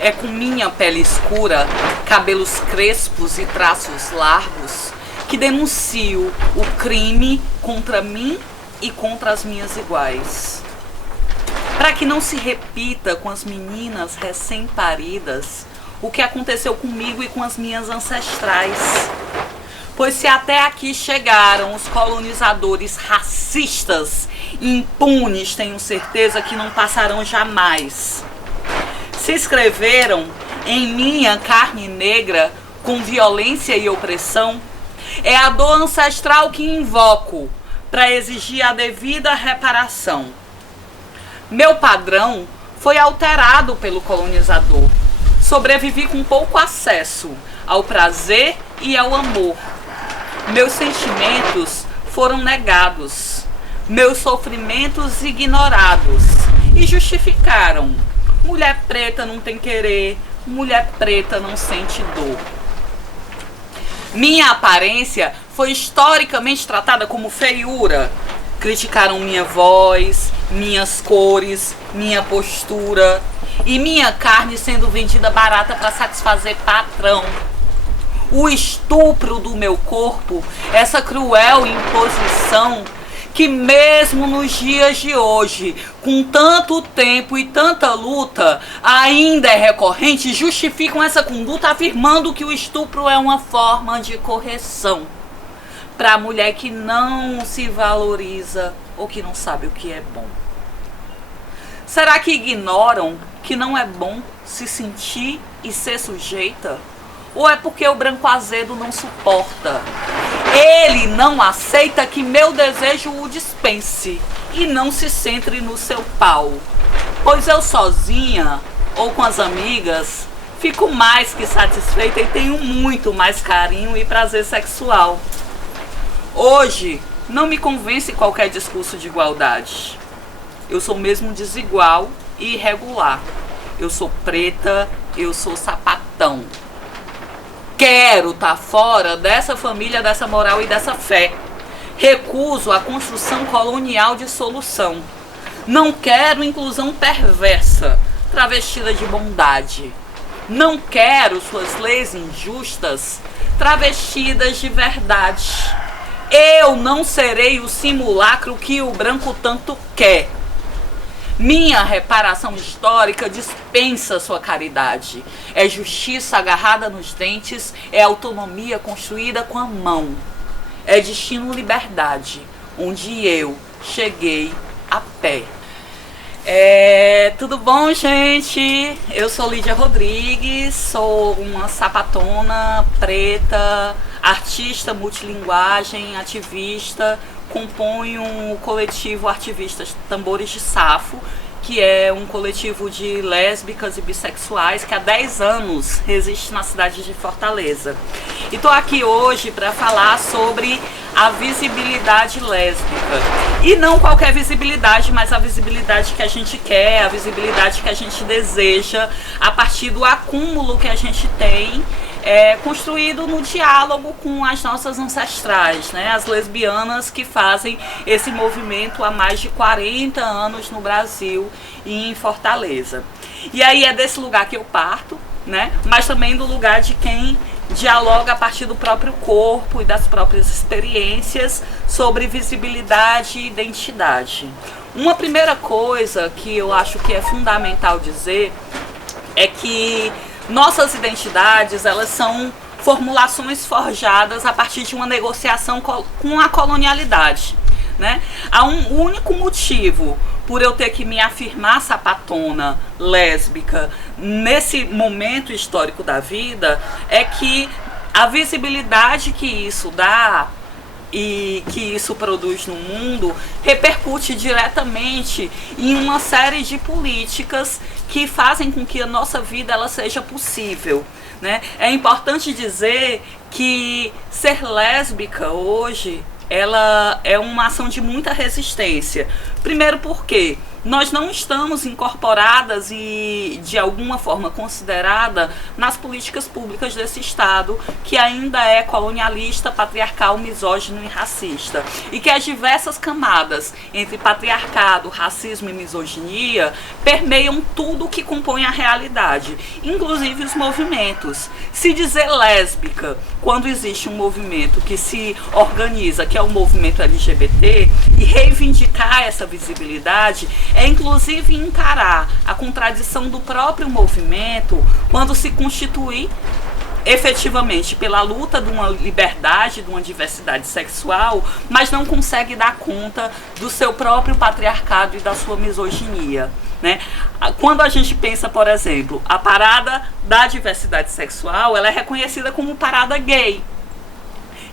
É com minha pele escura, cabelos crespos e traços largos que denuncio o crime contra mim e contra as minhas iguais. Para que não se repita com as meninas recém-paridas o que aconteceu comigo e com as minhas ancestrais. Pois se até aqui chegaram os colonizadores racistas, impunes, tenho certeza que não passarão jamais. Se escreveram em minha carne negra com violência e opressão, é a dor ancestral que invoco para exigir a devida reparação. Meu padrão foi alterado pelo colonizador. Sobrevivi com pouco acesso ao prazer e ao amor. Meus sentimentos foram negados, meus sofrimentos ignorados e justificaram. Mulher preta não tem querer, mulher preta não sente dor. Minha aparência foi historicamente tratada como feiura. Criticaram minha voz, minhas cores, minha postura e minha carne sendo vendida barata para satisfazer patrão. O estupro do meu corpo, essa cruel imposição que mesmo nos dias de hoje, com tanto tempo e tanta luta, ainda é recorrente, justificam essa conduta afirmando que o estupro é uma forma de correção para a mulher que não se valoriza ou que não sabe o que é bom. Será que ignoram que não é bom se sentir e ser sujeita? Ou é porque o branco azedo não suporta? Ele não aceita que meu desejo o dispense e não se centre no seu pau. Pois eu sozinha ou com as amigas fico mais que satisfeita e tenho muito mais carinho e prazer sexual. Hoje não me convence qualquer discurso de igualdade. Eu sou mesmo desigual e irregular. Eu sou preta, eu sou sapatão. Quero estar fora dessa família, dessa moral e dessa fé. Recuso a construção colonial de solução. Não quero inclusão perversa, travestida de bondade. Não quero suas leis injustas, travestidas de verdade. Eu não serei o simulacro que o branco tanto quer. Minha reparação histórica dispensa sua caridade. É justiça agarrada nos dentes, é autonomia construída com a mão. É destino liberdade, onde eu cheguei a pé. Tudo bom, gente? Eu sou Lídia Rodrigues, sou uma sapatona preta, artista multilinguagem, ativista. Componho o coletivo Artivistas Tambores de Safo, que é um coletivo de lésbicas e bissexuais que há 10 anos resiste na cidade de Fortaleza. E estou aqui hoje para falar sobre a visibilidade lésbica. E não qualquer visibilidade, mas a visibilidade que a gente quer, a visibilidade que a gente deseja, a partir do acúmulo que a gente tem construído no diálogo com as nossas ancestrais, né? As lesbianas que fazem esse movimento há mais de 40 anos no Brasil e em Fortaleza. E aí é desse lugar que eu parto, né? Mas também do lugar de quem dialoga a partir do próprio corpo e das próprias experiências sobre visibilidade e identidade. Uma primeira coisa que eu acho que é fundamental dizer é que nossas identidades, elas são formulações forjadas a partir de uma negociação com a colonialidade, né? Há um único motivo por eu ter que me afirmar sapatona, lésbica, nesse momento histórico da vida, é que a visibilidade que isso dá e que isso produz no mundo repercute diretamente em uma série de políticas que fazem com que a nossa vida ela seja possível, né? É importante dizer que ser lésbica hoje ela é uma ação de muita resistência. Primeiro porque nós não estamos incorporadas e de alguma forma considerada nas políticas públicas desse Estado, que ainda é colonialista, patriarcal, misógino e racista. E que as diversas camadas entre patriarcado, racismo e misoginia permeiam tudo o que compõe a realidade, inclusive os movimentos. Se dizer lésbica quando existe um movimento que se organiza, que é o movimento LGBT, e reivindicar essa visibilidade, é inclusive encarar a contradição do próprio movimento quando se constitui efetivamente pela luta de uma liberdade, de uma diversidade sexual, mas não consegue dar conta do seu próprio patriarcado e da sua misoginia, né? Quando a gente pensa, por exemplo, a parada da diversidade sexual, ela é reconhecida como parada gay.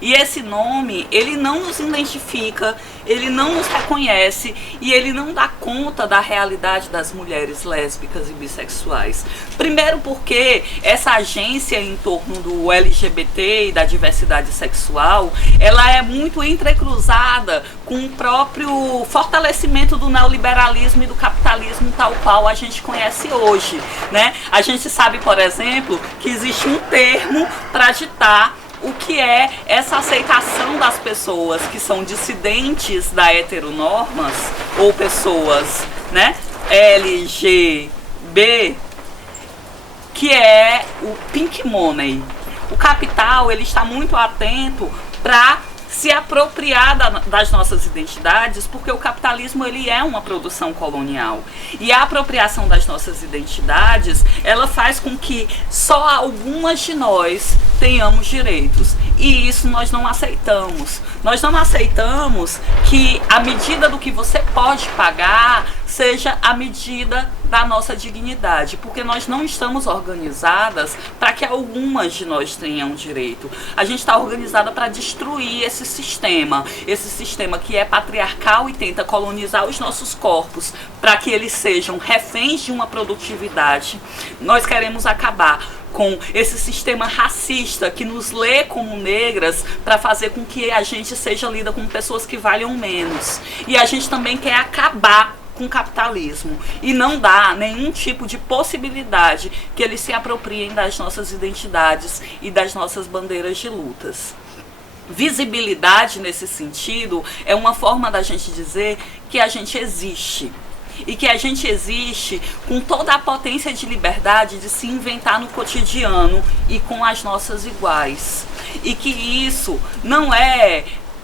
E esse nome, ele não nos identifica, ele não nos reconhece e ele não dá conta da realidade das mulheres lésbicas e bissexuais. Primeiro porque essa agência em torno do LGBT e da diversidade sexual, ela é muito entrecruzada com o próprio fortalecimento do neoliberalismo e do capitalismo tal qual a gente conhece hoje, né? A gente sabe, por exemplo, que existe um termo para ditar o que é essa aceitação das pessoas que são dissidentes da heteronormas ou pessoas, né, LGB, que é o pink money. O capital, ele está muito atento para se apropriar das nossas identidades, porque o capitalismo, ele é uma produção colonial. E a apropriação das nossas identidades, ela faz com que só algumas de nós tenhamos direitos. E isso nós não aceitamos. Nós não aceitamos que a medida do que você pode pagar seja a medida da nossa dignidade, porque nós não estamos organizadas para que algumas de nós tenham direito. A gente está organizada para destruir esse sistema que é patriarcal e tenta colonizar os nossos corpos para que eles sejam reféns de uma produtividade. Nós queremos acabar com esse sistema racista que nos lê como negras para fazer com que a gente seja lida como pessoas que valham menos. E a gente também quer acabar com o capitalismo e não dá nenhum tipo de possibilidade que eles se apropriem das nossas identidades e das nossas bandeiras de lutas. Visibilidade, nesse sentido, é uma forma da gente dizer que a gente existe. E que a gente existe com toda a potência de liberdade de se inventar no cotidiano e com as nossas iguais. E que isso não é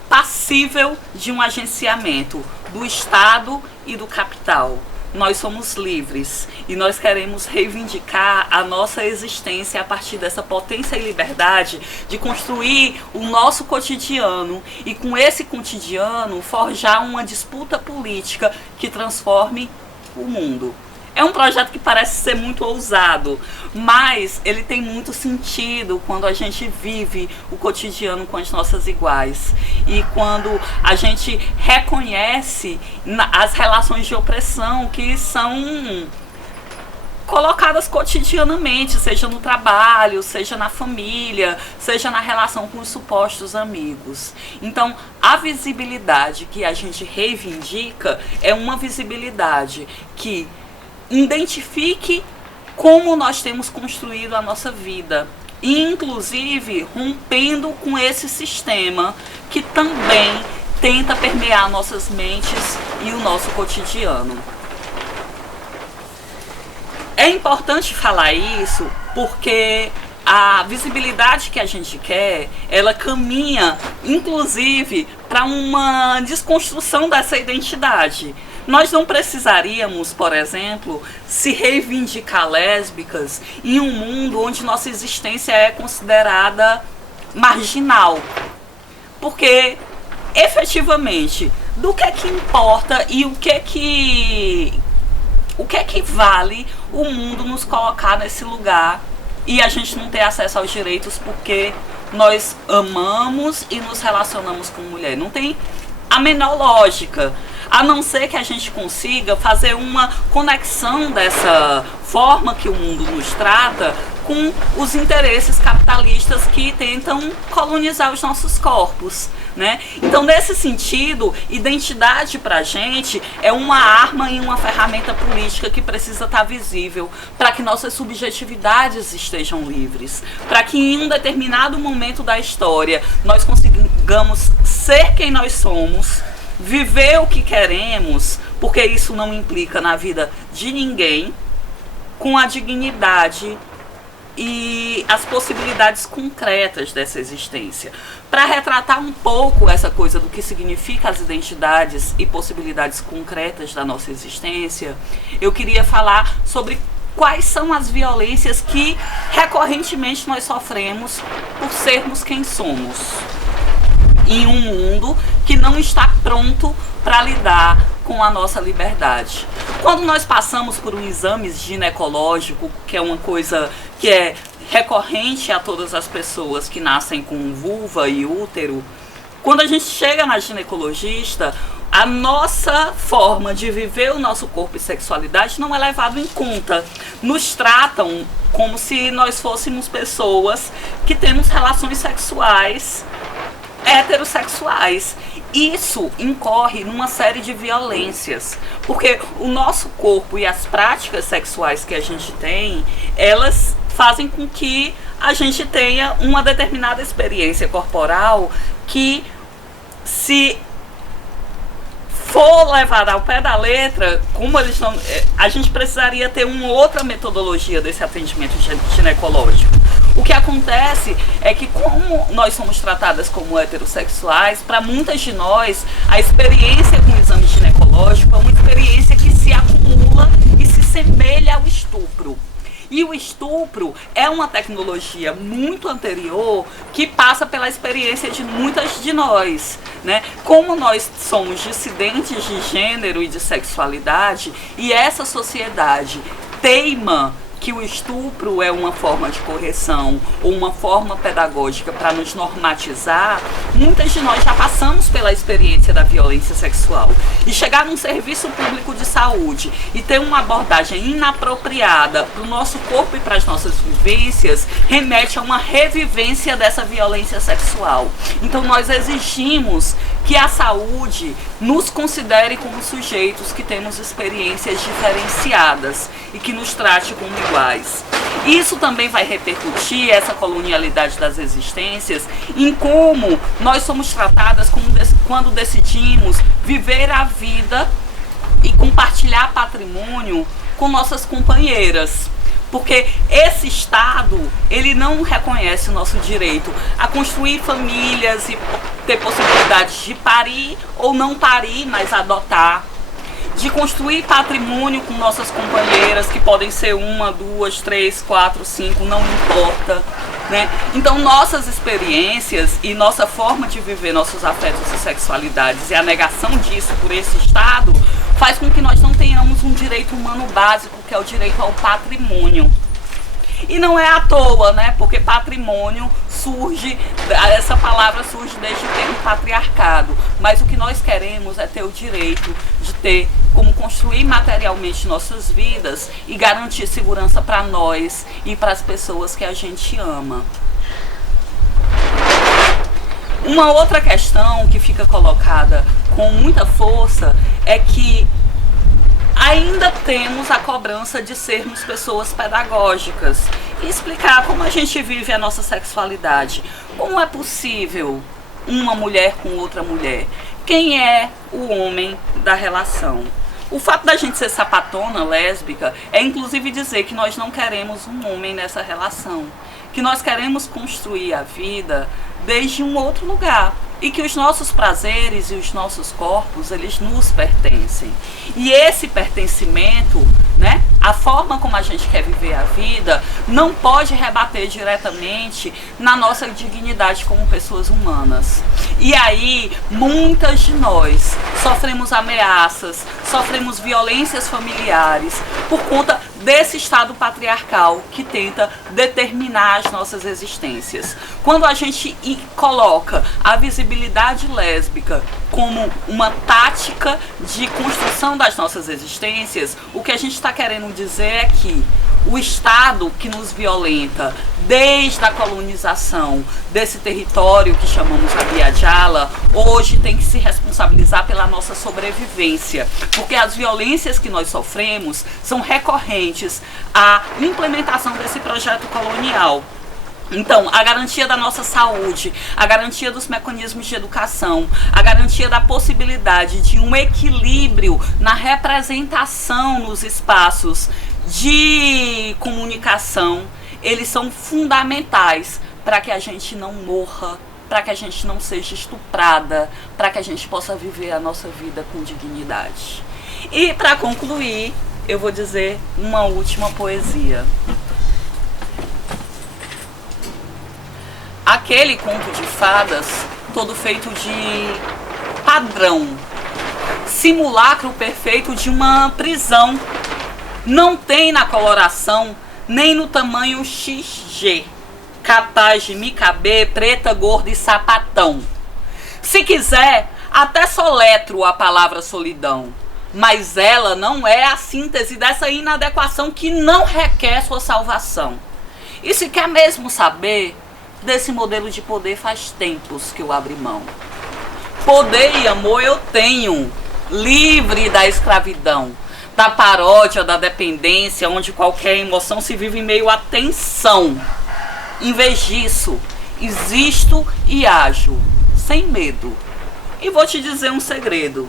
passível de um agenciamento do Estado e do capital. Nós somos livres e nós queremos reivindicar a nossa existência a partir dessa potência e liberdade de construir o nosso cotidiano e com esse cotidiano forjar uma disputa política que transforme o mundo. É um projeto que parece ser muito ousado, mas ele tem muito sentido quando a gente vive o cotidiano com as nossas iguais. E quando a gente reconhece as relações de opressão que são colocadas cotidianamente, seja no trabalho, seja na família, seja na relação com os supostos amigos. Então, a visibilidade que a gente reivindica é uma visibilidade que identifique como nós temos construído a nossa vida, inclusive rompendo com esse sistema que também tenta permear nossas mentes e o nosso cotidiano. É importante falar isso porque a visibilidade que a gente quer, ela caminha inclusive para uma desconstrução dessa identidade. Nós não precisaríamos, por exemplo, se reivindicar lésbicas em um mundo onde nossa existência é considerada marginal. Porque, efetivamente, do que é que importa e o que é que vale o mundo nos colocar nesse lugar e a gente não ter acesso aos direitos porque nós amamos e nos relacionamos com mulher? Não tem a menor lógica. A não ser que a gente consiga fazer uma conexão dessa forma que o mundo nos trata com os interesses capitalistas que tentam colonizar os nossos corpos, né? Então, nesse sentido, identidade pra gente é uma arma e uma ferramenta política que precisa estar visível para que nossas subjetividades estejam livres, para que em um determinado momento da história nós consigamos ser quem nós somos, viver o que queremos, porque isso não implica na vida de ninguém, com a dignidade e as possibilidades concretas dessa existência. Para retratar um pouco essa coisa do que significa as identidades e possibilidades concretas da nossa existência, eu queria falar sobre quais são as violências que recorrentemente nós sofremos por sermos quem somos, em um mundo que não está pronto para lidar com a nossa liberdade. Quando nós passamos por um exame ginecológico, que é uma coisa que é recorrente a todas as pessoas que nascem com vulva e útero, quando a gente chega na ginecologista, a nossa forma de viver o nosso corpo e sexualidade não é levado em conta. Nos tratam como se nós fôssemos pessoas que temos relações sexuais heterossexuais. Isso incorre numa série de violências, porque o nosso corpo e as práticas sexuais que a gente tem, elas fazem com que a gente tenha uma determinada experiência corporal que, se for levada ao pé da letra, como eles não, a gente precisaria ter uma outra metodologia desse atendimento ginecológico. O que acontece é que, como nós somos tratadas como heterossexuais, para muitas de nós, a experiência com o exame ginecológico é uma experiência que se acumula e se semelha ao estupro. E o estupro é uma tecnologia muito anterior que passa pela experiência de muitas de nós, né? Como nós somos dissidentes de gênero e de sexualidade, e essa sociedade teima que o estupro é uma forma de correção ou uma forma pedagógica para nos normatizar, muitas de nós já passamos pela experiência da violência sexual. E chegar num serviço público de saúde e ter uma abordagem inapropriada para o nosso corpo e para as nossas vivências remete a uma revivência dessa violência sexual. Então nós exigimos que a saúde nos considere como sujeitos que temos experiências diferenciadas e que nos trate como iguais. Isso também vai repercutir, essa colonialidade das existências, em como nós somos tratadas quando decidimos viver a vida e compartilhar patrimônio com nossas companheiras. Porque esse Estado, ele não reconhece o nosso direito a construir famílias e ter possibilidades de parir ou não parir, mas adotar. De construir patrimônio com nossas companheiras, que podem ser 1, 2, 3, 4, 5, não importa, né? Então nossas experiências e nossa forma de viver nossos afetos e sexualidades e a negação disso por esse Estado faz com que nós não tenhamos um direito humano básico, que é o direito ao patrimônio. E não é à toa, né? Porque patrimônio surge, essa palavra surge desde o termo patriarcado. Mas o que nós queremos é ter o direito de ter como construir materialmente nossas vidas e garantir segurança para nós e para as pessoas que a gente ama. Uma outra questão que fica colocada com muita força é que ainda temos a cobrança de sermos pessoas pedagógicas e explicar como a gente vive a nossa sexualidade. Como é possível uma mulher com outra mulher? Quem é o homem da relação? O fato da gente ser sapatona, lésbica, é inclusive dizer que nós não queremos um homem nessa relação, que nós queremos construir a vida desde um outro lugar. E que os nossos prazeres e os nossos corpos, eles nos pertencem. E esse pertencimento, né, a forma como a gente quer viver a vida, não pode rebater diretamente na nossa dignidade como pessoas humanas. E aí, muitas de nós sofremos ameaças, sofremos violências familiares por conta desse estado patriarcal que tenta determinar as nossas existências. Quando a gente coloca a visibilidade lésbica como uma tática de construção das nossas existências, o que a gente está querendo dizer é que o Estado que nos violenta desde a colonização desse território que chamamos Abya-Yala, hoje tem que se responsabilizar pela nossa sobrevivência, porque as violências que nós sofremos são recorrentes à implementação desse projeto colonial. Então, a garantia da nossa saúde, a garantia dos mecanismos de educação, a garantia da possibilidade de um equilíbrio na representação nos espaços de comunicação, eles são fundamentais para que a gente não morra, para que a gente não seja estuprada, para que a gente possa viver a nossa vida com dignidade. E para concluir, eu vou dizer uma última poesia. Aquele conto de fadas, todo feito de padrão, simulacro perfeito de uma prisão, não tem na coloração, nem no tamanho XG, capaz de me caber preta, gorda e sapatão. Se quiser, até soletro a palavra solidão, mas ela não é a síntese dessa inadequação que não requer sua salvação. E se quer mesmo saber, desse modelo de poder faz tempos que eu abri mão. Poder e amor eu tenho, livre da escravidão, da paródia, da dependência, onde qualquer emoção se vive em meio à tensão. Em vez disso, existo e ajo, sem medo. E vou te dizer um segredo.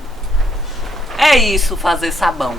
É isso fazer sabão.